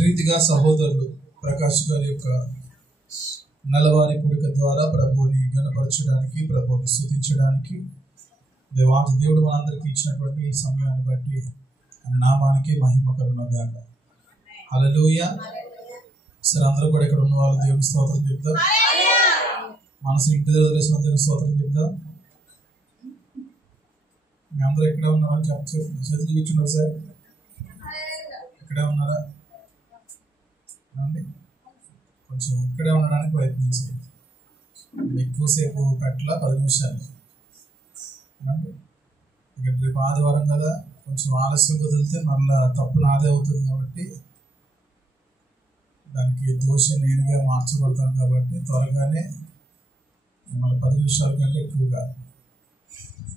రీతిగా సహోదరులు ప్రకాష్ గారి యొక్క నెలవారి కూడిక ద్వారా ప్రభువుని గణపరచడానికి, ప్రభువుని స్తుతించడానికి దేవుడు మనందరికీ ఇచ్చినటువంటి ఈ సమయాన్ని బట్టి ఆయన నామానికి మహిమ కలుగునుగాక. హల్లెలూయా. సరే, అందరూ కూడా ఇక్కడ ఉన్న వాళ్ళు దేవుని స్తోత్రం చెప్తారు. మనసు ఇంటి దగ్గర దేవుని స్తోత్రం చెప్తారు. మీ అందరూ ఎక్కడే ఉన్నారని చేతులు కూర్చున్నారు సార్. ఇక్కడే ఉన్నారా? కొంచెం ఇక్కడే ఉండడానికి ప్రయత్నించండి. ఎక్కువసేపు పెట్టల 10 నిమిషాలు. ఇక్కడ రేపు ఆదివారం కదా, కొంచెం ఆలస్యం వదిలితే మళ్ళీ తప్పు నాదే అవుతుంది కాబట్టి దానికి దోషం నేనుగా మార్చబడతాను కాబట్టి త్వరగానే మళ్ళీ 10 నిమిషాల కంటే ఎక్కువగా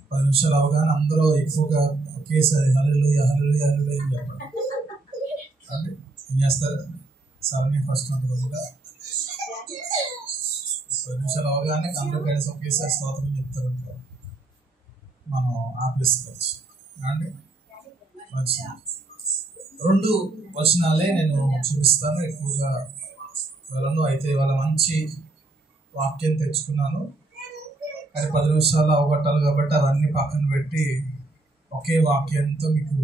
10 నిమిషాలు అవగానే అందరూ ఎక్కువగా ఒకేసారి హల్లెలూయా హల్లెలూయా హల్లెలూయా అని చెప్పండి. ఏం చేస్తారు? సరే, ఫస్ట్ ఉంటుంది కూడా 10 నిమిషాలు అవగానే అందరూ కలిసి ఒకేసారి స్తోత్రం చెప్తారు. మనం ఆపేసుకోవచ్చు అండి. 2 వచనాలే నేను చూపిస్తాను, ఎక్కువగా వెళ్ళను. అయితే ఇవాళ మంచి వాక్యం తెచ్చుకున్నాను, కానీ 10 నిమిషాలు అవగొట్టాలి కాబట్టి అవన్నీ పక్కన పెట్టి ఒకే వాక్యంతో మీకు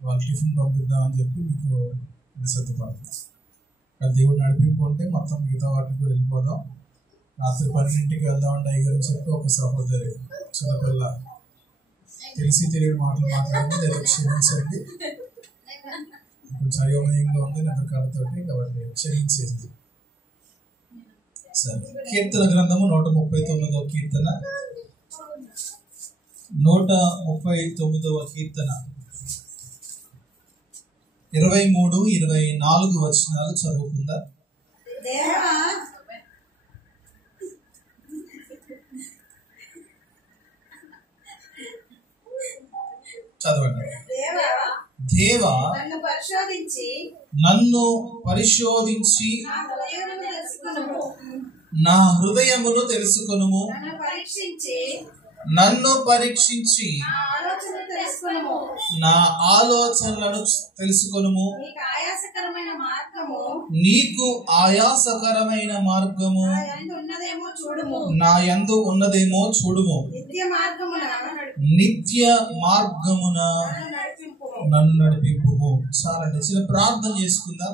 వాళ్ళ టిఫిన్ పంపిద్దామని చెప్పి మీకు సర్దుపడతాను. దేవుడు నడిపింపుంటే మొత్తం మిగతా వాటికి కూడా వెళ్ళిపోదాం. రాత్రి 12ంటికి వెళ్దామంటే అయ్యగారని చెప్పి ఒక సహోదరి చిన్నపిల్ల తెలిసి తెలియని మాటలు మాట్లాడింది. లేదా క్షమించండి, కొంచెం అయోమయంగా ఉంది నిద్రకాలతోటి, కాబట్టి క్షమించేది. సరే, కీర్తన గ్రంథము 139వ కీర్తన 139వ కీర్తన 23, 24 వచనాలు చదువుకుందా? చదవండి. దేవా, నన్ను పరిశోధించి నా హృదయమును తెలుసుకొనుము, నన్ను పరీక్షించి నా ఆలోచనలను తెలుసుకొనుము. నీకు ఆయాసకరమైన మార్గము నా యందు ఉన్నదేమో చూడుము. నిత్య మార్గమున నన్ను నడిపింపుము. చాలండి, చిన్న ప్రార్థన చేసుకుందాం.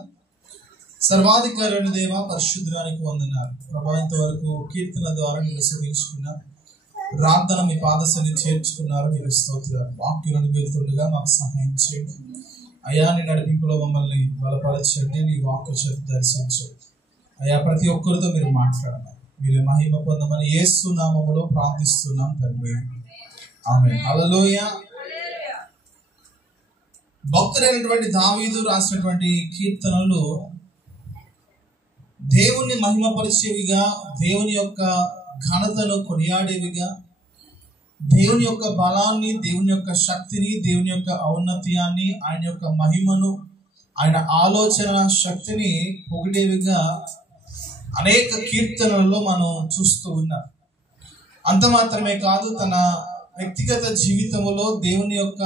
సర్వాధికారుని దేవా, పరిశుద్ధానికి వందనాలు ప్రభా. ఇంతవరకు కీర్తన ద్వారా మీరు సేవించుకున్నా, ప్రార్థన మీ పాదశని చేర్చుకున్నారు. మీరు స్తోత్రాలు. వాక్యులను వెళ్తుండగా మాకు సహాయం చేయండి అయా. నీ నడిపింపులో మమ్మల్ని బలపరచండి, నీ వాక్కు చేత దర్శించండి అయా. ప్రతి ఒక్కరితో మీరు మాట్లాడాలి, మీరు మహిమ పొందమని యేసు నామములో ప్రార్థిస్తున్నాం తండ్రి, ఆమేన్. హల్లెలూయా. భక్తుడైనటువంటి దావీదు రాసినటువంటి కీర్తనలు దేవుని మహిమపరిచేవిగా, దేవుని యొక్క ఘనతను కొనియాడేవిగా, దేవుని యొక్క బలాన్ని, దేవుని యొక్క శక్తిని, దేవుని యొక్క ఔన్నత్యాన్ని, ఆయన యొక్క మహిమను, ఆయన ఆలోచన శక్తిని పొగిడేవిగా అనేక కీర్తనలలో మనం చూస్తూ ఉన్నాం. అంత మాత్రమే కాదు, తన వ్యక్తిగత జీవితంలో దేవుని యొక్క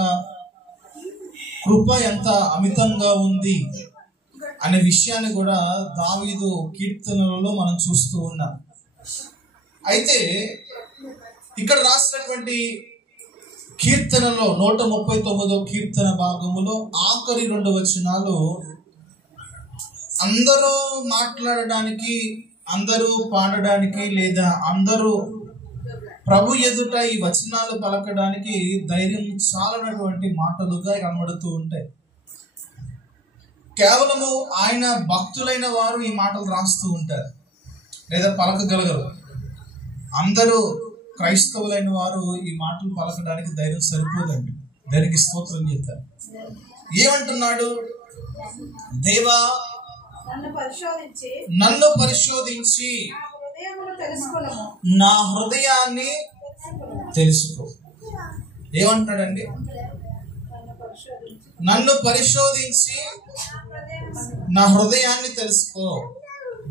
కృప ఎంత అమితంగా ఉంది అనే విషయాన్ని కూడా దావీదు కీర్తనలలో మనం చూస్తూ ఉన్నాం. అయితే ఇక్కడ రాసినటువంటి కీర్తనలో 139వ కీర్తన భాగములో ఆఖరి 2 వచనాలు అందరూ మాట్లాడడానికి, అందరూ పాడడానికి, లేదా అందరూ ప్రభు ఎదుట ఈ వచనాలు పలకడానికి ధైర్యం చాలనటువంటి మాటలుగా కనబడుతూ ఉంటాయి. కేవలము ఆయన భక్తులైన వారు ఈ మాటలు రాస్తూ ఉంటారు, లేదా పలకగలగరు. అందరూ క్రైస్తవులైన వారు ఈ మాటలు పలకడానికి ధైర్యం సరిపోదండి. దానికి స్తోత్రం చేస్తారు. ఏమంటున్నాడు? దేవా, నన్ను పరిశోధించి నా హృదయాన్ని తెలుసుకో. ఏమంటున్నాడండి? నన్ను పరిశోధించి నా హృదయాన్ని తెలుసుకో.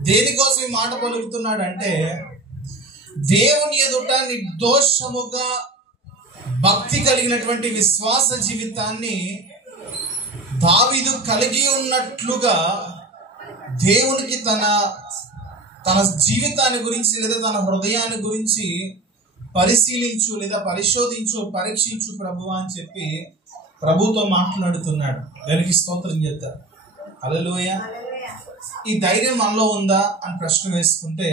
దేనికోసం ఈ మాట పలుకుతున్నాడంటే, దేవుని ఎదుట నిర్దోషముగా భక్తి కలిగినటువంటి విశ్వాస జీవితాన్ని దావీదు కలిగి ఉన్నట్లుగా దేవునికి తన జీవితాన్ని గురించి లేదా తన హృదయాన్ని గురించి పరిశీలించు లేదా పరిశోధించు, పరీక్షించు ప్రభువా అని చెప్పి ప్రభుతో మాట్లాడుతున్నాడు. దానికి స్తోత్రం చేద్దాం. హల్లెలూయా. ఈ ధైర్యం మనలో ఉందా అని ప్రశ్న వేసుకుంటే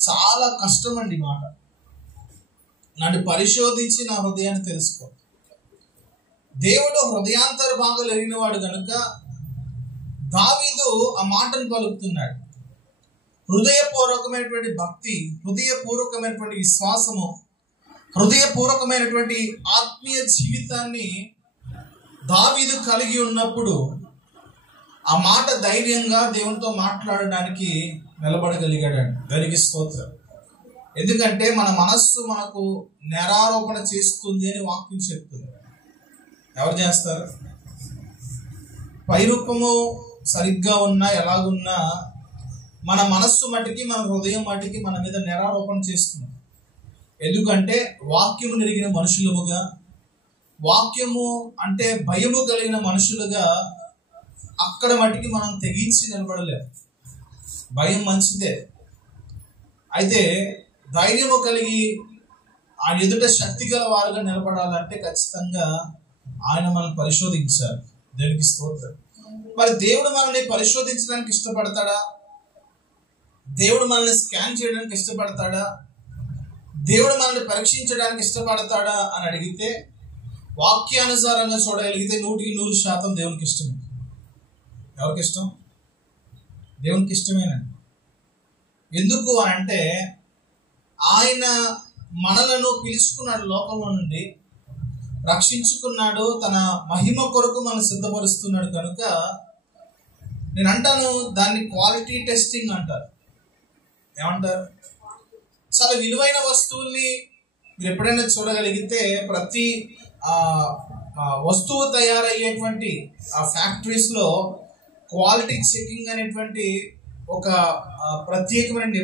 చాలా కష్టం అండి మాట. నన్ను పరిశోధించి నా హృదయాన్ని తెలుసుకో. దేవుడు హృదయాంతర భాగాలు ఎరిగిన వాడు కనుక దావీదు ఆ మాటను పలుకుతున్నాడు. హృదయపూర్వకమైనటువంటి భక్తి, హృదయపూర్వకమైనటువంటి విశ్వాసము, హృదయపూర్వకమైనటువంటి ఆత్మీయ జీవితాన్ని దావీదు కలిగి ఉన్నప్పుడు ఆ మాట ధైర్యంగా దేవునితో మాట్లాడడానికి నిలబడగలిగాడు. దానికి స్తోత్రం. ఎందుకంటే మన మనస్సు మనకు నేరారోపణ చేస్తుంది అని వాక్యం చెప్తుంది. ఎవరు చేస్తారు? పైరూపము సరిగ్గా ఉన్నా ఎలాగున్నా మన మనస్సు మటుకి, మన హృదయం మటుకి మన మీద నేరారోపణ చేస్తుంది. ఎందుకంటే వాక్యము నెరిగిన మనుషులముగా, వాక్యము అంటే భయము కలిగిన మనుషులుగా అక్కడ మటుకి మనం తెగించి నిలబడలేము. భయం మంచిదే, అయితే ధైర్యము కలిగి ఆయన ఎదుట శక్తి గల వారుగా నిలబడాలంటే ఖచ్చితంగా ఆయన మనల్ని పరిశోధించాలి. దేవునికి స్తోత్రం. మరి దేవుడు మనల్ని పరిశోధించడానికి ఇష్టపడతాడా? దేవుడు మనల్ని స్కాన్ చేయడానికి ఇష్టపడతాడా? దేవుడు మనల్ని పరీక్షించడానికి ఇష్టపడతాడా అని అడిగితే, వాక్యానుసారంగా చూడగలిగితే 100% దేవునికి ఇష్టమే. ఎవరికి ఇష్టం? దేవునికి ఇష్టమేనండి. ఎందుకు అంటే ఆయన మనలను పిలుచుకున్నాడు, లోకంలో నుండి రక్షించుకున్నాడు, తన మహిమ కొరకు మనం సిద్ధపరుస్తున్నాడు. కనుక నేను అంటాను, దాన్ని క్వాలిటీ టెస్టింగ్ అంటారు. ఏమంటారు? చాలా విలువైన వస్తువుల్ని మీరు ఎప్పుడైనా చూడగలిగితే ప్రతి వస్తువు తయారయ్యేటువంటి ఆ ఫ్యాక్టరీస్లో క్వాలిటీ చెకింగ్ అనేటువంటి ఒక ప్రత్యేకమైన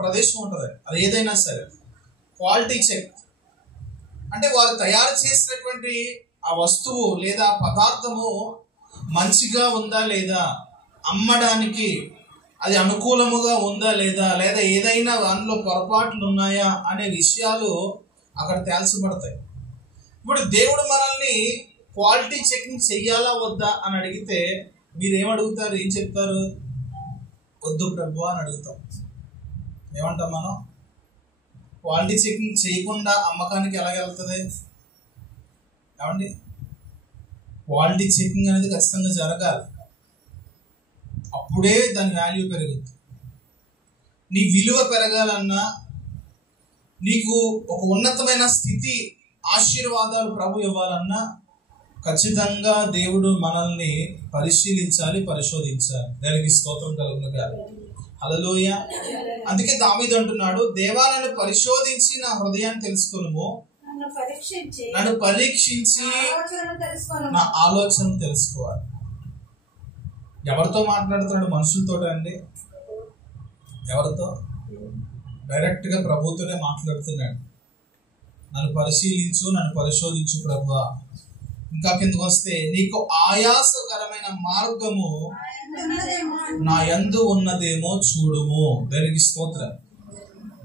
ప్రదేశం ఉంటుంది. అది ఏదైనా సరే క్వాలిటీ చెక్ అంటే వారు తయారు చేసినటువంటి ఆ వస్తువు లేదా పదార్థము మంచిగా ఉందా లేదా, అమ్మడానికి అది అనుకూలముగా ఉందా లేదా, లేదా ఏదైనా అందులో పొరపాట్లు ఉన్నాయా అనే విషయాలు అక్కడ తేల్చబడతాయి. ఇప్పుడు దేవుడు మనల్ని క్వాలిటీ చెకింగ్ చెయ్యాలా వద్దా అని అడిగితే మీరు ఏమడుగుతారు? ఏం చెప్తారు? వద్దు ప్రభు అని అడుగుతాం. ఏమంటాం మనం? క్వాలిటీ చెకింగ్ చేయకుండా అమ్మకానికి ఎలాగెళ్తుంది? ఏమండి? క్వాలిటీ చెకింగ్ అనేది ఖచ్చితంగా జరగాలి. అప్పుడే దాని వాల్యూ పెరుగుతుంది. నీ విలువ పెరగాలన్నా, నీకు ఒక ఉన్నతమైన స్థితి, ఆశీర్వాదాలు ప్రభు ఇవ్వాలన్నా ఖచ్చితంగా దేవుడు మనల్ని పరిశీలించాలి, పరిశోధించాలి. దానికి స్తోత్రం కలుగును గాక. హల్లెలూయా. అందుకే దావీదు అంటున్నాడు, దేవా నన్ను పరిశోధించి నా హృదయాన్ని తెలుసుకొనుము, నన్ను పరీక్షించి నా ఆలోచన తెలుసుకోవాలి. ఎవరితో మాట్లాడుతున్నాడు? మనుషులతో అండి. ఎవరితో? డైరెక్ట్గా ప్రభుతోనే మాట్లాడుతున్నాడు. నన్ను పరిశీలించు, నన్ను పరిశోధించు ప్రభువా. ఇంకా కిందకు వస్తే, నీకు ఆయాసకరమైన మార్గము నా యందు ఉన్నదేమో చూడుము. దానికి స్తోత్రం.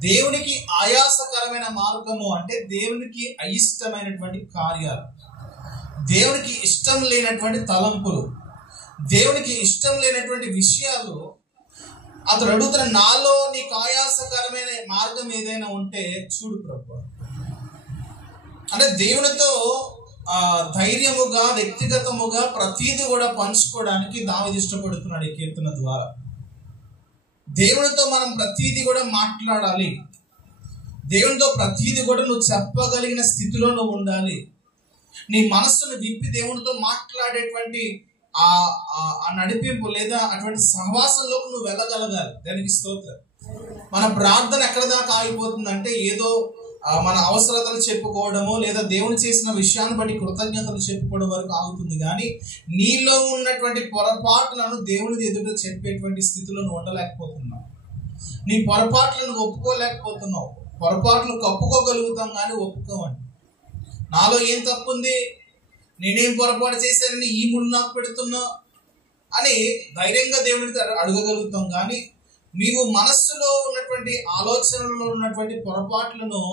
దేవునికి ఆయాసకరమైన మార్గము అంటే దేవునికి అయిష్టమైనటువంటి కార్యాలు, దేవునికి ఇష్టం లేనటువంటి తలంపులు, దేవునికి ఇష్టం లేనటువంటి విషయాలు అతడు అడుగుతున్న, నాలో నీకు ఆయాసకరమైన మార్గం ఏదైనా ఉంటే చూడు ప్రభు. అంటే దేవునితో ధైర్యముగా, వ్యక్తిగతముగా ప్రతీది కూడా పంచుకోవడానికి దావీదు ఇష్టపడుతున్నాడు ఈ కీర్తన ద్వారా. దేవునితో మనం ప్రతీది కూడా మాట్లాడాలి. దేవునితో ప్రతీది కూడా నువ్వు చెప్పగలిగిన స్థితిలో నువ్వు ఉండాలి. నీ మనస్సును విప్పి దేవునితో మాట్లాడేటువంటి ఆ నడిపింపు లేదా అటువంటి సహవాసంలోకి నువ్వు వెళ్ళగలగాలి. దానికి స్తోత్రం. మన ప్రార్థన ఎక్కడ దాకా ఆగిపోతుందంటే ఏదో మన అవసరతలు చెప్పుకోవడము లేదా దేవుని చేసిన విషయాన్ని బట్టి కృతజ్ఞతలు చెప్పుకోవడం వరకు ఆగుతుంది. కానీ నీలో ఉన్నటువంటి పొరపాట్లను దేవుని ఎదుట చెప్పేటువంటి స్థితిలో నువ్వు ఉండలేకపోతున్నావు. నీ పొరపాట్లను ఒప్పుకోలేకపోతున్నావు. పొరపాట్లు కప్పుకోగలుగుతాం కానీ ఒప్పుకోమండి. నాలో ఏం తప్పు ఉంది? నేనేం పొరపాటు చేశానని ఈ ముళ్ళు నాకు పెడుతున్నా అని ధైర్యంగా దేవుడిని అడగగలుగుతాం. కానీ నీవు మనస్సులో ఉన్నటువంటి ఆలోచనలలో ఉన్నటువంటి పొరపాట్లను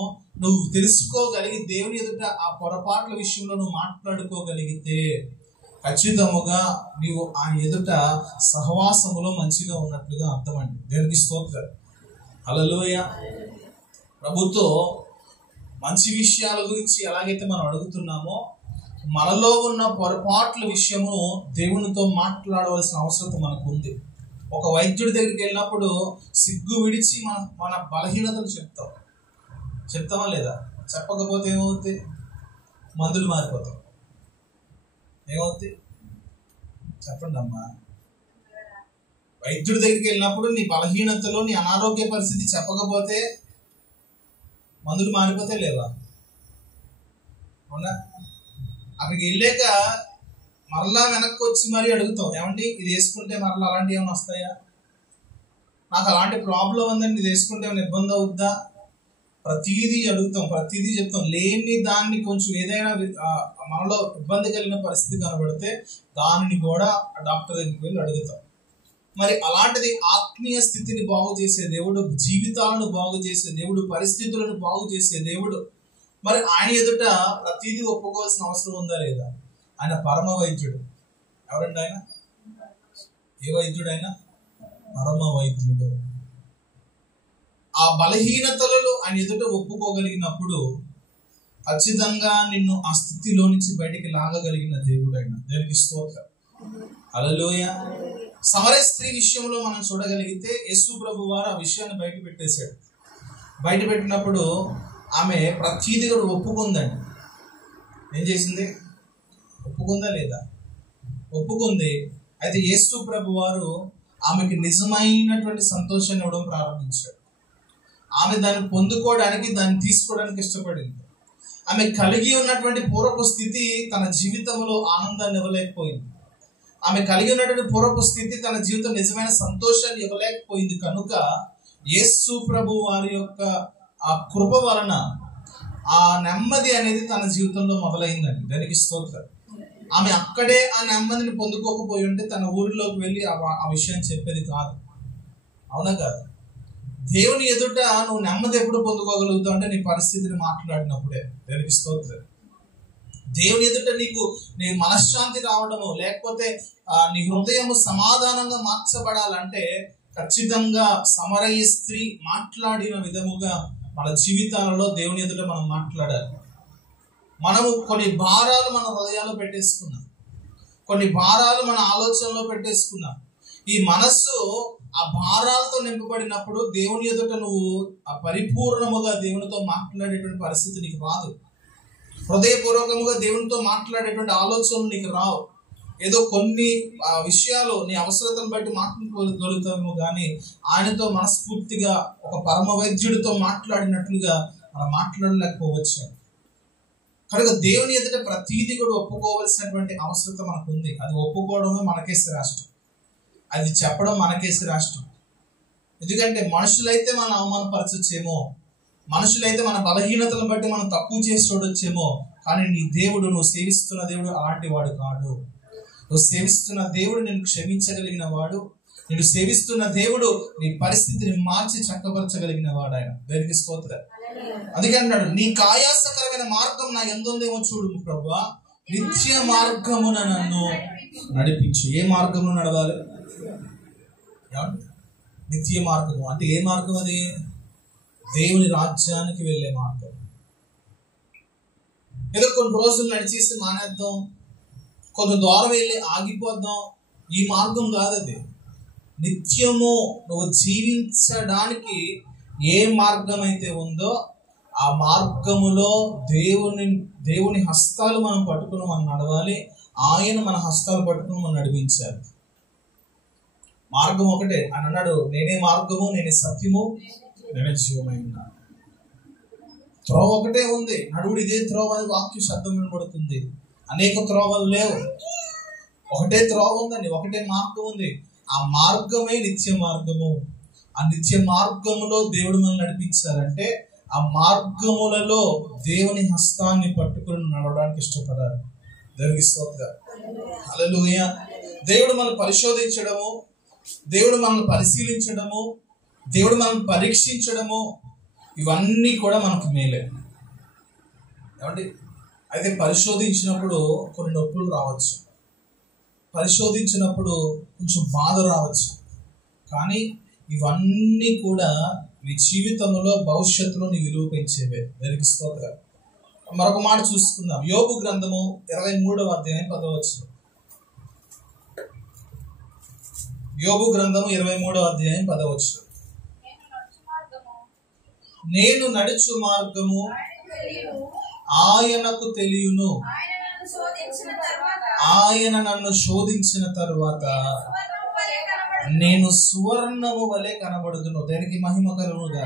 నువ్వు తెలుసుకోగలిగి దేవుని ఎదుట ఆ పొరపాట్ల విషయంలో నువ్వు మాట్లాడుకోగలిగితే ఖచ్చితముగా నీవు ఆ ఎదుట సహవాసములో మంచిగా ఉన్నట్లుగా అర్థమండి. దేవునికి స్తోత్రం. హల్లెలూయా. ప్రభుతో మంచి విషయాల గురించి ఎలాగైతే మనం అడుగుతున్నామో మనలో ఉన్న పొరపాట్ల విషయము దేవునితో మాట్లాడవలసిన అవసరం మనకు ఉంది. ఒక వైద్యుడి దగ్గరికి వెళ్ళినప్పుడు సిగ్గు విడిచి మన బలహీనతలు చెప్తామా లేదా? చెప్పకపోతే ఏమవుతుంది? మందులు మారిపోతాయి. ఏమవుతుంది చెప్పండి అమ్మా. వైద్యుడి దగ్గరికి వెళ్ళినప్పుడు నీ బలహీనతలో నీ అనారోగ్య పరిస్థితి చెప్పకపోతే మందులు మారిపోతే లేవా? అవునా? అక్కడికి వెళ్ళాక మరలా వెనక్కి వచ్చి మరీ అడుగుతాం, ఏమండి ఇది వేసుకుంటే మరలా అలాంటివి ఏమైనా వస్తాయా? నాకు అలాంటి ప్రాబ్లం ఉందండి, ఇది వేసుకుంటే ఏమైనా ఇబ్బంది అవుద్దా? ప్రతిదీ అడుగుతాం, ప్రతిదీ చెప్తాం. లేని దాన్ని కొంచెం ఏదైనా మనలో ఇబ్బంది కలిగిన పరిస్థితి కనబడితే దానిని కూడా డాక్టర్ దగ్గరికి వెళ్ళి అడుగుతాం. మరి అలాంటిది ఆత్మీయ స్థితిని బాగు చేసే దేవుడు, జీవితాలను బాగు చేసే దేవుడు, పరిస్థితులను బాగు చేసే దేవుడు. మరి ఆయన ఎదుట ప్రతిదీ ఒప్పుకోవాల్సిన అవసరం ఉందా లేదా? ఆయన పరమ వైద్యుడు. ఎవరండి ఆయన? ఏ వైద్యుడు ఆయన? పరమ వైద్యుడు. ఆ బలహీనతలలో ఆయన ఎదుట ఒప్పుకోగలిగినప్పుడు ఖచ్చితంగా నిన్ను ఆ స్థితిలో నుంచి బయటికి లాగగలిగిన దేవుడు ఆయన. దేవునికి స్తోత్రం. హల్లెలూయా. సమరయ స్త్రీ విషయంలో మనం చూడగలిగితే యేసు ప్రభు వారు ఆ విషయాన్ని బయట పెట్టేశాడు. బయట పెట్టినప్పుడు ఆమె ప్రతీది కూడా ఒప్పుకుందండి. ఏం చేసింది? ఒప్పుకుందా లేదా? ఒప్పుకుంది. అయితే యేసు ప్రభు వారు ఆమెకి నిజమైనటువంటి సంతోషాన్ని ఇవ్వడం ప్రారంభించాడు. ఆమె దాన్ని పొందుకోవడానికి, దాన్ని తీసుకోవడానికి ఇష్టపడింది. ఆమె కలిగి ఉన్నటువంటి పూర్వపు స్థితి తన జీవితంలో ఆనందాన్ని ఇవ్వలేకపోయింది. ఆమె కలిగి ఉన్నటువంటి పూర్వపు స్థితి తన జీవితం నిజమైన సంతోషాన్ని ఇవ్వలేకపోయింది. కనుక యేసు ప్రభు వారి యొక్క ఆ కృప వలన ఆ నెమ్మది అనేది తన జీవితంలో మొదలైందండి. దానికి స్తోత్రం. ఆమె అక్కడే ఆ నెమ్మదిని పొందుకోకపోయి ఉంటే తన ఊరిలోకి వెళ్ళి ఆ విషయం చెప్పేది కాదు. అవునా కాదు? దేవుని ఎదుట నువ్వు నెమ్మది ఎప్పుడు పొందుకోగలుగుతావు అంటే నీ పరిస్థితిని మాట్లాడినప్పుడే. దానికి స్తోత్రం. దేవుని ఎదుట నీ మనశ్శాంతి రావడము, లేకపోతే నీ హృదయము సమాధానంగా మార్చబడాలంటే ఖచ్చితంగా సమరయ స్త్రీ మాట్లాడిన విధముగా మన జీవితాలలో దేవుని ఎదుట మనం మాట్లాడాలి. మనము కొన్ని భారాలు మన హృదయాల్లో పెట్టేసుకున్నాం, కొన్ని భారాలు మన ఆలోచనలో పెట్టేసుకున్నాం. ఈ మనస్సు ఆ భారాలతో నింపబడినప్పుడు దేవుని ఎదుట నువ్వు ఆ పరిపూర్ణముగా దేవునితో మాట్లాడేటువంటి పరిస్థితి నీకు రాదు. హృదయపూర్వకముగా దేవునితో మాట్లాడేటువంటి ఆలోచనలు నీకు రావు. ఏదో కొన్ని విషయాలు నీ అవసరతను బట్టి మాట్లాడగలుగుతామేమో కానీ ఆయనతో మనస్ఫూర్తిగా ఒక పరమ వైద్యుడితో మాట్లాడినట్లుగా మనం మాట్లాడలేకపోవచ్చు. కనుక దేవుని ఎదుట ప్రతీది కూడా ఒప్పుకోవాల్సినటువంటి అవసరత మనకు ఉంది. అది ఒప్పుకోవడమే మనకే శ్రేష్టం, అది చెప్పడం మనకే శ్రేష్టం. ఎందుకంటే మనుషులైతే మనం అవమానపరచొచ్చేమో, మనుషులైతే మన బలహీనతలను బట్టి మనం తక్కువ చేసి చూడొచ్చేమో, కానీ నీ దేవుడు, నువ్వు సేవిస్తున్న దేవుడు అలాంటి వాడు కాడు. నువ్వు సేవిస్తున్న దేవుడు నిన్ను క్షమించగలిగిన వాడు. నేను సేవిస్తున్న దేవుడు నీ పరిస్థితిని మార్చి చక్కపరచగలిగిన వాడు ఆయన. దేవునికి స్తోత్రం. అందుకే అన్నాడు, నీ ఆయాసకరమైన మార్గం నా యందుందేమో చూడు ప్రభువా, నిత్య మార్గమున నన్ను నడిపించు. ఏ మార్గంలో నడవాలి? నిత్య మార్గము అంటే ఏ మార్గం? అది దేవుని రాజ్యానికి వెళ్ళే మార్గం. ఏదో కొన్ని రోజులు నడిచేసి మానేద్దాం, కొంత దూరం వెళ్ళి ఆగిపోద్దాం, ఈ మార్గం కాదు. అది నిత్యము నువ్వు జీవించడానికి ఏ మార్గం అయితే ఉందో ఆ మార్గములో దేవుని హస్తాలు మనం పట్టుకుని మనం నడవాలి. ఆయన మన హస్తాలు పట్టుకుని మనం నడిపించాలి. మార్గం ఒకటే. అని అన్నాడు, నేనే మార్గము, నేనే సత్యము, నేనే జీవమై ఉన్నాను. త్రోవ ఒకటే ఉంది, నడువుడు ఇదే త్రోవ అని వాక్యం శబ్దం వినబడుతుంది. అనేక త్రోవలు లేవు, ఒకటే త్రోవ ఉందండి, ఒకటే మార్గం ఉంది. ఆ మార్గమే నిత్య మార్గము. ఆ నిత్య మార్గములో దేవుడు మనల్ని నడిపించాలంటే ఆ మార్గములలో దేవుని హస్తాన్ని పట్టుకుని నడవడానికి ఇష్టపడాలి. దేవునికి స్తోత్రం. హల్లెలూయా. దేవుడు మనల్ని పరిశోధించడము, దేవుడు మనల్ని పరిశీలించడము, దేవుడు మనల్ని పరీక్షించడము, ఇవన్నీ కూడా మనకు మేలే. ఏమండి? అయితే పరిశోధించినప్పుడు కొన్ని నొప్పులు రావచ్చు, పరిశోధించినప్పుడు కొంచెం బాధ రావచ్చు, కానీ ఇవన్నీ కూడా నీ జీవితంలో భవిష్యత్తులో నీ విలువ పెంచేవే. దేవునికి స్తోత్రం. మరొక మాట చూసుకుందాం. యోబు గ్రంథము 23వ అధ్యాయం 10వ వచనం. యోబు గ్రంథము 23వ అధ్యాయం 10వ వచనం. నేను నడుచు మార్గము ఆయనకు తెలియను, ఆయన నన్ను శోధించిన తరువాత నేను సువర్ణము వలె కనబడుదును. దానికి మహిమ కలుగునుగా.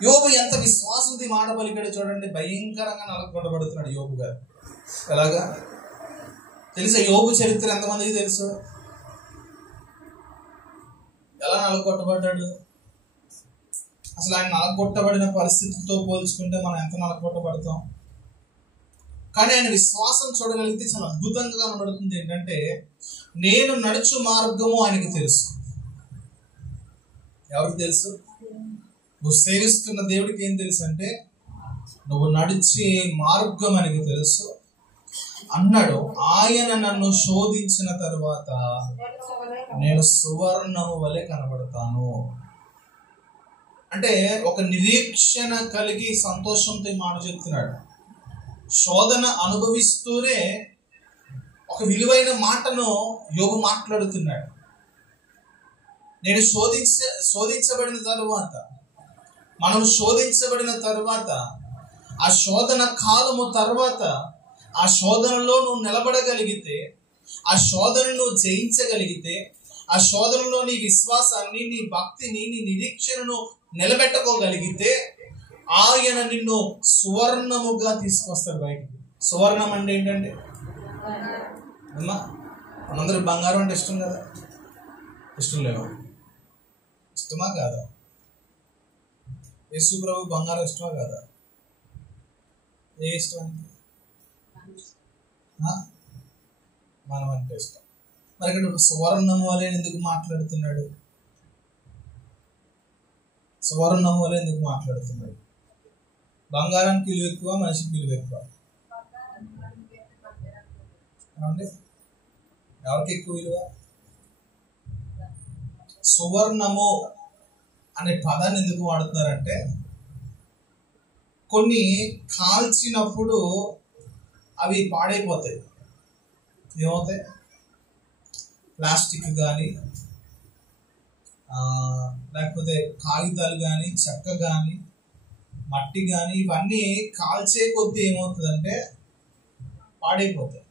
యోబు ఎంత విశ్వాసంతో మాట పలికాడు చూడండి. భయంకరంగా నలగొట్టబడుతున్నాడు యోబు గారు. ఎలాగా తెలుసా? యోబు చరిత్ర ఎంతమందికి తెలుసు? ఎలా నలగొట్టబడ్డాడు? అసలు ఆయన నలగొట్టబడిన పరిస్థితులతో పోల్చుకుంటే మనం ఎంత నలగొట్టబడతాం? కానీ ఆయన విశ్వాసం చూడగలిగితే చాలా అద్భుతంగా కనబడుతుంది. ఏంటంటే, నేను నడుచు మార్గము ఆయనకి తెలుసు. ఎవరికి తెలుసు? నువ్వు సేవిస్తున్న దేవుడికి ఏం తెలుసు అంటే, నువ్వు నడిచే మార్గం ఆయనకి తెలుసు అన్నాడు. ఆయన నన్ను శోధించిన తరువాత నేను సువర్ణము వలె కనబడతాను. అంటే ఒక నిరీక్షణ కలిగి సంతోషంతో ఈ మాట చెప్తున్నాడు. శోధన అనుభవిస్తూనే ఒక విలువైన మాటను యోబు మాట్లాడుతున్నాడు. నేను శోధించబడిన తరువాత, మనం శోధించబడిన తరువాత, ఆ శోధన కాలము తర్వాత, ఆ శోధనలో నువ్వు నిలబడగలిగితే, ఆ శోధనను నువ్వు జయించగలిగితే, ఆ శోధనలో నీ విశ్వాసాన్ని, నీ భక్తిని, నీ నిరీక్షణను నిలబెట్టుకోగలిగితే ఆయన నిన్ను సువర్ణముగా తీసుకొస్తాడు బయటికి. సువర్ణం అంటే ఏంటంటే అమ్మా, మనందరూ బంగారం అంటే ఇష్టం కదా? ఇష్టం లేవా? ఇష్టమా కాదా? యేసు ప్రభు బంగారం ఇష్టమా కాదా? ఏ ఇష్టం? మనం అంటే ఇష్టం. మరి ఇక్కడ సువర్ణము వలె ఎందుకు మాట్లాడుతున్నాడు? సువర్ణము వలె ఎందుకు మాట్లాడుతున్నాడు? బంగారానికి విలువ ఎక్కువ, మనిషికి విలువ ఎక్కువ? అంటే ఎవరికి ఎక్కువ విలువ? సువర్ణము అనే పదాన్ని ఎందుకు వాడుతున్నారంటే, కొన్ని కాల్చినప్పుడు అవి పాడైపోతాయి. ఏమవుతాయి? ప్లాస్టిక్ కానీ, లేకపోతే కాగితాలు కానీ, చెక్క కానీ, మట్టి కానీ, ఇవన్నీ కాల్చే కొద్దీ ఏమవుతుందంటే పాడైపోతాయి.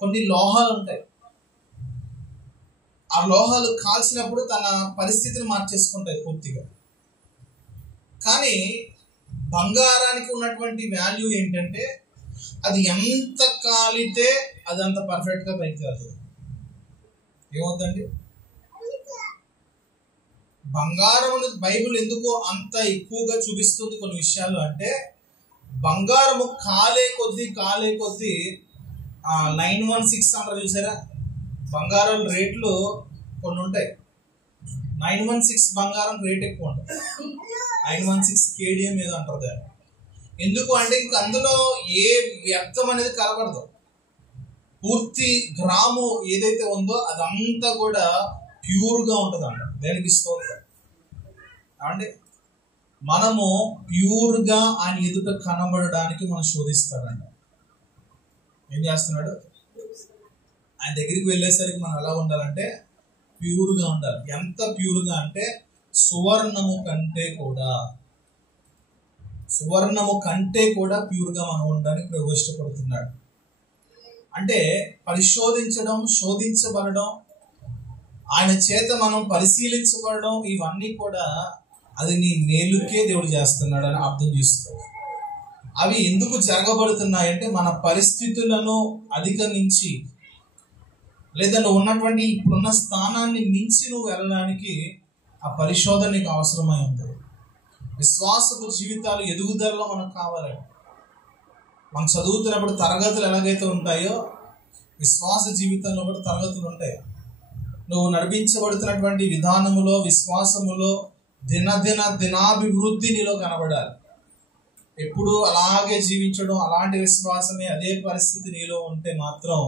కొన్ని లోహాలు ఉంటాయి, ఆ లోహాలు కాల్చినప్పుడు తన పరిస్థితిని మార్చేసుకుంటాయి పూర్తిగా. కానీ బంగారానికి ఉన్నటువంటి వాల్యూ ఏంటంటే, అది ఎంత కాలితే అది అంత పర్ఫెక్ట్గా పైకి రాదు. ఏమవుతుందండి? బంగారమును బైబిల్ ఎందుకు అంత ఎక్కువగా చూపిస్తుంది కొన్ని విషయాలు అంటే, బంగారము కాలే కొద్దీ 916 అంటారు చూసారా? బంగారం రేట్లు కొన్ని ఉంటాయి. 916 బంగారం రేట్ ఎక్కువ ఉంటుంది. 916 కేడిఎం ఏదో అంటారు దాన్ని. ఎందుకు అంటే ఇంక అందులో ఏ వ్యర్థం అనేది కలపడదు. పూర్తి గ్రాము ఏదైతే ఉందో అదంతా కూడా ప్యూర్గా ఉంటుంది అంట. దేనికి స్తోత్రం. అంటే మనము ప్యూర్గా ఆయన ఎదుట కనబడడానికి మనం శోధిస్తాడంట. ఏం చేస్తున్నాడు? ఆయన దగ్గరికి వెళ్ళేసరికి మనం ఎలా ఉండాలంటే ప్యూర్గా ఉండాలి. ఎంత ప్యూర్గా అంటే సువర్ణము కంటే కూడా ప్యూర్గా మనం ఉండడానికి ప్రభు ఇష్టపడుతున్నాడు. అంటే పరిశోధించడం, శోధించబడడం, ఆయన చేత మనం పరిశీలించబడడం, ఇవన్నీ కూడా అది నీ మేలుకే దేవుడు చేస్తున్నాడు అని అర్థం చేసుకో. అవి ఎందుకు జరగబడుతున్నాయంటే మన పరిస్థితులను అధిగమించి, లేదా నువ్వు ఉన్నటువంటి ఇప్పుడున్న స్థానాన్ని మించి నువ్వు వెళ్ళడానికి ఆ పరిశోధన నీకు అవసరమై ఉంది. విశ్వాసపు జీవితాలు ఎదుగుదలలో మనకు కావాలండి. మనం చదువుతున్నప్పుడు తరగతులు ఎలాగైతే ఉంటాయో విశ్వాస జీవితంలో కూడా తరగతులు ఉంటాయి. నువ్వు నడిపించబడుతున్నటువంటి విధానములో, విశ్వాసములో దినాభివృద్ధి నీలో కనబడాలి. ఎప్పుడు అలాగే జీవించడం, అలాంటి విశ్వాసమే, అదే పరిస్థితి నీలో ఉంటే మాత్రం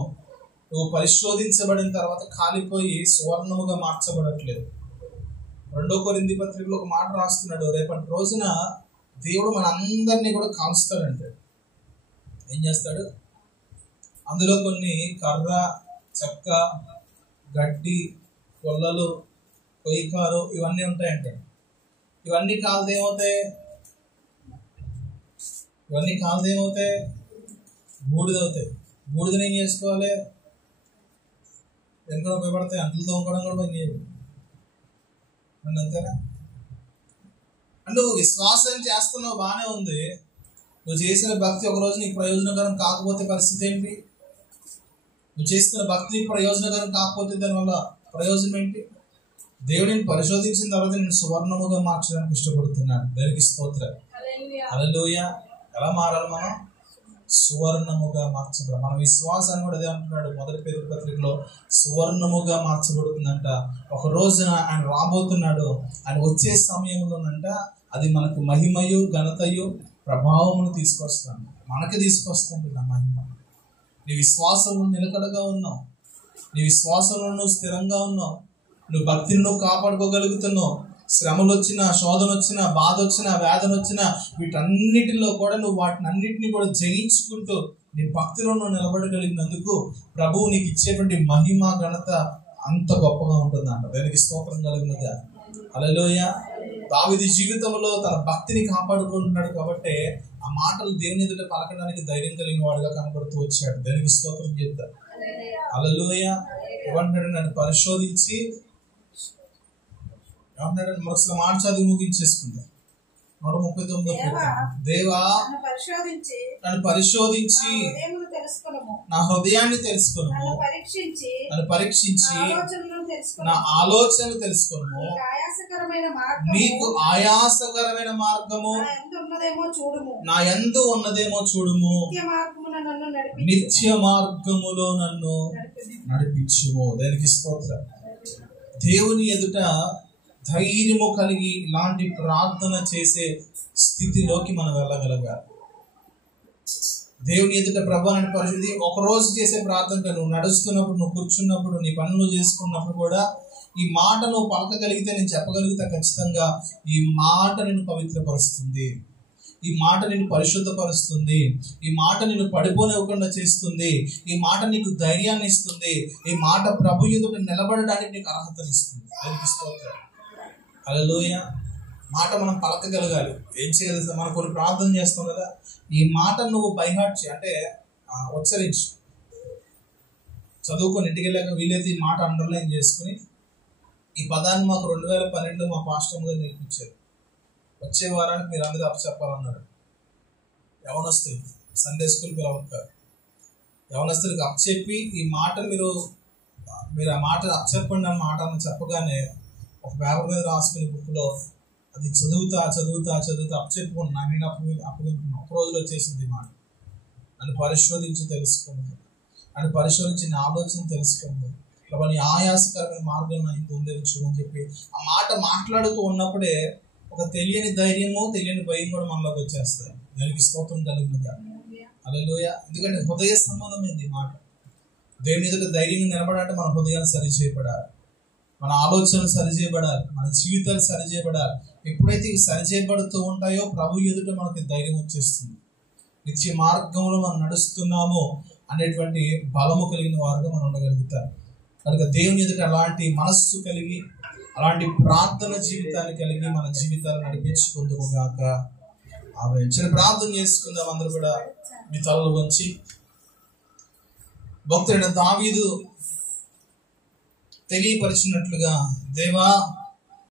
నువ్వు పరిశోధించబడిన తర్వాత కాలిపోయి సువర్ణముగా మార్చబడట్లేదు. 2 కొరింథీ పత్రికలో ఒక మాట రాస్తున్నాడు, రేపటి రోజున దేవుడు మన అందరినీ కూడా కాల్స్తాడంటే ఏం చేస్తాడు? అందులో కొన్ని కర్ర, చెక్క, గడ్డి, కొల్లలు, కొయ్యకారు ఇవన్నీ ఉంటాయంటాడు. ఇవన్నీ కాలదేమవుతాయి? బూడిదవుతాయి. బూడిదని ఏం చేసుకోవాలి? వెనుక ఉపయోగపడతాయి. అంట్లు తోముకోవడం కూడా పని చేయదు. అంతేనా? అంటే నువ్వు విశ్వాసం చేస్తున్నావు, బాగానే ఉంది. నువ్వు చేసిన భక్తి ఒకరోజు నీకు ప్రయోజనకరం కాకపోతే పరిస్థితి ఏంటి? నువ్వు చేస్తున్న భక్తి నీకు ప్రయోజనకరం కాకపోతే దానివల్ల ప్రయోజనం ఏంటి? దేవుడిని పరిశోధించిన తర్వాత నేను సువర్ణముగా మార్చడానికి ఇష్టపడుతున్నాను. దేవునికి స్తోత్రం. హల్లెలూయా. ఎలా మారాలి మనం? సువర్ణముగా మార్చబడాలి. మన విశ్వాసాన్ని కూడా అదే అంటున్నాడు 1 పేతురు పత్రికలో, సువర్ణముగా మార్చబడుతుందంట. ఒక రోజున ఆయన రాబోతున్నాడు. ఆయన వచ్చే సమయంలోనంట అది మనకు మహిమయు, ఘనతయు, ప్రభావమును తీసుకొస్తాను. మనకి తీసుకొస్తాను నా మహిమ. నీ విశ్వాసంలో నిలకడగా ఉన్నావు, నీ విశ్వాసంలో నువ్వు స్థిరంగా ఉన్నావు, నువ్వు భక్తిని నువ్వు కాపాడుకోగలుగుతున్నావు. శ్రమలు వచ్చినా, శోధన వచ్చినా, బాధ వచ్చినా, వేదన వచ్చినా, వీటన్నిటిలో కూడా నువ్వు వాటిని అన్నిటినీ కూడా జయించుకుంటూ నీ భక్తిలో నువ్వు నిలబడగలిగినందుకు ప్రభువు నీకు ఇచ్చేటువంటి మహిమ, ఘనత అంత గొప్పగా ఉంటుందంట. దానికి స్తోత్రం కలుగునుగా. హల్లెలూయా. దావీదు జీవితంలో తన భక్తిని కాపాడుకుంటున్నాడు కాబట్టి ఆ మాటలు దేవుని ఎదుట పలకడానికి ధైర్యం కలిగిన వాడుగా కనబడుతూ వచ్చాడు. దానికి స్తోత్రం చెప్తాడు. హల్లెలూయా. ఏమంటాడు? నన్ను పరిశోధించి ఏమంటాడు? మరొకసారి మాట చదివి ముగించేసుకుందాం. 139. దేవా నన్ను పరిశోధించి నా హృదయాన్ని తెలుసుకును, నన్ను పరీక్షించి నా ఆలోచనలు తెలుసుకును, నీకు ఆయాసకరమైన మార్గము నా యందు ఉన్నదేమో చూడుము, నిత్య మార్గములో నన్ను నడిపించుము. దానికి స్తోత్రం. దేవుని ఎదుట ధైర్యము కలిగి ఇలాంటి ప్రార్థన చేసే స్థితిలోకి మనం వెళ్ళగలగాలి. దేవుని ఎదుట ప్రభువుని పరిశుద్ధి ఒక రోజు చేసే ప్రార్థన, నువ్వు నడుస్తున్నప్పుడు, నువ్వు కూర్చున్నప్పుడు, నీ పనులు చేసుకున్నప్పుడు కూడా ఈ మాట నువ్వు పలకగలిగితే, నేను చెప్పగలిగితే ఖచ్చితంగా ఈ మాట నిన్ను పవిత్రపరుస్తుంది, ఈ మాట నిన్ను పరిశుద్ధపరుస్తుంది, ఈ మాట నిన్ను పడిపోనివ్వకుండా చేస్తుంది, ఈ మాట నీకు ధైర్యాన్ని ఇస్తుంది, ఈ మాట ప్రభు ఎదుట నిలబడడానికి నీకు అర్హతనిస్తుంది. దానికి స్తోత్రం. హల్లెలూయా. మాట మనం పలకగలగాలి. ఏం చేయాలి? మనం కొన్ని ప్రార్థన చేస్తాం కదా, ఈ మాట నువ్వు బైహార్ట్ చేయి, అంటే ఉచ్చరించు. చదువుకొని ఇంటికి వెళ్ళాక వీలైతే ఈ మాట అండర్లైన్ చేసుకుని, ఈ పదాన్ని మాకు 2012 మా పాస్టర్ గారు నేర్పించారు. వచ్చే వారానికి మీరు అందరూ అప్పచెప్పాలన్నాడు. యవనస్తులు సండే స్కూల్ పిలవకారు, యవనస్తులకు అప్పచెప్పి ఈ మాట మీరు ఆ మాట అప్పచెప్పండి అన్న మాట చెప్పగానే ఒక పేపర్ మీద రాసుకుని బుక్లో అది చదువుతా అప్పచెప్పుకున్నా. నేను అప్పగించుకున్నా. ఒక రోజులో వచ్చేసింది మాట. నన్ను పరిశోధించి తెలుసుకుంది, నన్ను పరిశోధించి నా ఆలోచన తెలుసుకుంది, ఇలా నీ ఆయాసకరమైన మార్గం నాకు పొందవచ్చు అని చెప్పి ఆ మాట మాట్లాడుతూ ఉన్నప్పుడే ఒక తెలియని ధైర్యము, తెలియని భయం కూడా మనలోకి వచ్చేస్తాయి. దానికి స్తోత్రం కలుగునుగా. హల్లెలూయా. ఎందుకంటే హృదయ సంబంధమైంది మాట. దేవుని ఎదుట ధైర్యంగా నిలబడాలంటే మన హృదయాలు సరిచేయబడాలి, మన ఆలోచనలు సరిచేయబడాలి, మన జీవితాలు సరిచేయబడాలి. ఎప్పుడైతే ఇవి సరిచేయబడుతూ ఉంటాయో ప్రభు ఎదుట మనకి ధైర్యం వచ్చేస్తుంది. నిత్య మార్గంలో మనం నడుస్తున్నామో అనేటువంటి బలము కలిగిన వారుగా మనం ఉండగలుగుతాం. కనుక దేవుని ఎదుట అలాంటి మనస్సు కలిగి, అలాంటి ప్రార్థన జీవితాన్ని కలిగి మన జీవితాలు నడిపించుకుందుగాక. ఆమేన్. చిన్న ప్రార్థన చేసుకుందాం. అందరూ కూడా మీ తలలు వంచి, భక్తుడైన దావీదు తెలియపరిచినట్లుగా, దేవా